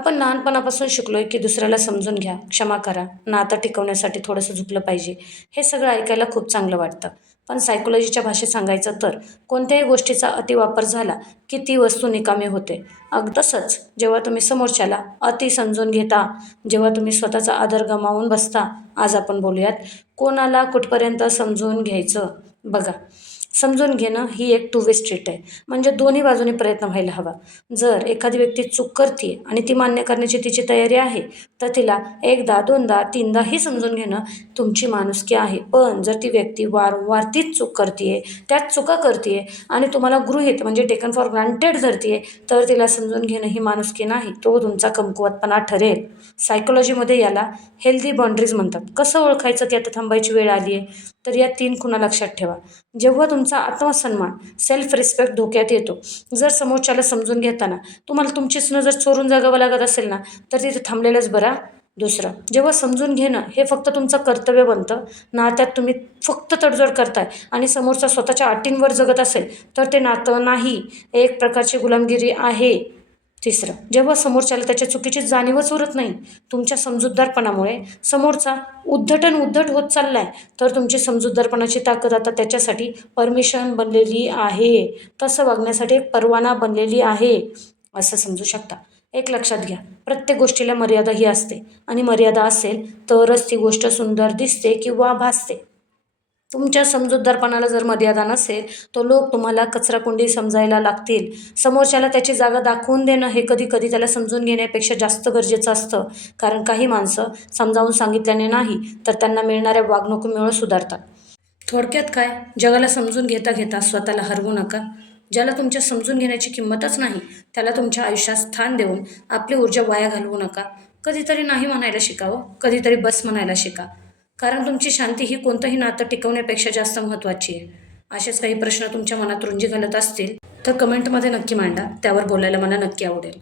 आपण लहानपणापासून शिकलोय की दुसऱ्याला समजून घ्या, क्षमा करा, नातं टिकवण्यासाठी थोडंसं झुकलं पाहिजे. हे सगळं ऐकायला खूप चांगलं वाटतं. पण सायकोलॉजीच्या भाषेत सांगायचं तर कोणत्याही गोष्टीचा अतिवापर झाला की ती वस्तू निकामी होते. तसंच जेव्हा तुम्ही समोरच्याला अति समजून घेता, जेव्हा तुम्ही स्वतःचा आदर गमावून बसता, आज आपण बोलूयात कोणाला कुठपर्यंत समजून घ्यायचं. बघा, समजून घेणं ही एक टू वे स्ट्रीट आहे. म्हणजे दोन्ही बाजूनी प्रयत्न व्हायला हवा. जर एखादी व्यक्ती चूक करते आणि ती मान्य करण्याची तिची तयारी आहे, तर तिला एकदा, दोनदा, तीनदाही समजून घेणं तुमची माणुसकी आहे. पण जर ती व्यक्ती वारंवार तीच चूक करते, त्याच चुका करते आणि तुम्हाला गृहीत म्हणजे टेकन फॉर ग्रांटेड धरते, तर तिला समजून घेणं ही माणुसकी नाही, तो तुमचा कमकुवतपणा ठरेल. सायकोलॉजीमध्ये याला हेल्दी बाउंड्रीज म्हणतात. कसं ओळखायचं की आता थांबायची वेळ आली आहे? तर या 3 खुणा लक्षात ठेवा. जेव्हा तुमचा आत्मसन्मान, सेल्फ रिस्पेक्ट धोक्यात येतो, जर समोरच्याला समजून घेताना तुम्हाला तुमचीच नजर चोरून जगावं लागत असेल ना, तर तिथे थांबलेलंच बरा. दुसरं, जेव्हा समजून घेणं हे फक्त तुमचं कर्तव्य बनतं, नात्यात तुम्ही फक्त तडजोड करताय आणि समोरचा स्वतःच्या अटींवर जगत असेल, तर ते नातं नाही, एक प्रकारची गुलामगिरी आहे. तिसरं, जेव्हा समोरच्याला त्याच्या चुकीची जाणीवच उरत नाही, तुमच्या समजूतदारपणामुळे समोरचा उद्धट होत चाललाय, तर तुमची समजूतदारपणाची ताकद आता त्याच्यासाठी परमिशन बनलेली आहे. तसं वागण्यासाठी एक परवाना बनलेली आहे, असं समजू शकता. एक लक्षात घ्या, प्रत्येक गोष्टीला मर्यादाही असते आणि मर्यादा असेल तरच ती गोष्ट सुंदर दिसते किंवा भासते. तुमच्या समजूतदारपणाला जर मर्यादा नसेल, तर लोक तुम्हाला कचराकुंडी समजायला लागतील. समोरच्याला त्याची जागा दाखवून देणं हे कधी-कधी त्याला समजून घेण्यापेक्षा जास्त गरजेचं असतं. कारण काही माणसं समजावून सांगितल्याने नाही, तर त्यांना मिळणाऱ्या वागणुकीमुळे सुधारतात. थोडक्यात काय, जगाला समजून घेता घेता स्वतःला हरवू नका. ज्याला तुमच्या समजून घेण्याची किंमतच नाही, त्याला तुमच्या आयुष्यात स्थान देऊन आपली ऊर्जा वाया घालवू नका. कधीतरी नाही म्हणायला शिकावं, कधीतरी बस म्हणायला शिका. कारण तुमची शांती ही कोणतंही नातं टिकवण्यापेक्षा जास्त महत्त्वाची आहे. असेच काही प्रश्न तुमच्या मनात रुंजी घालत असतील, तर कमेंटमध्ये नक्की मांडा. त्यावर बोलायला मला नक्की आवडेल.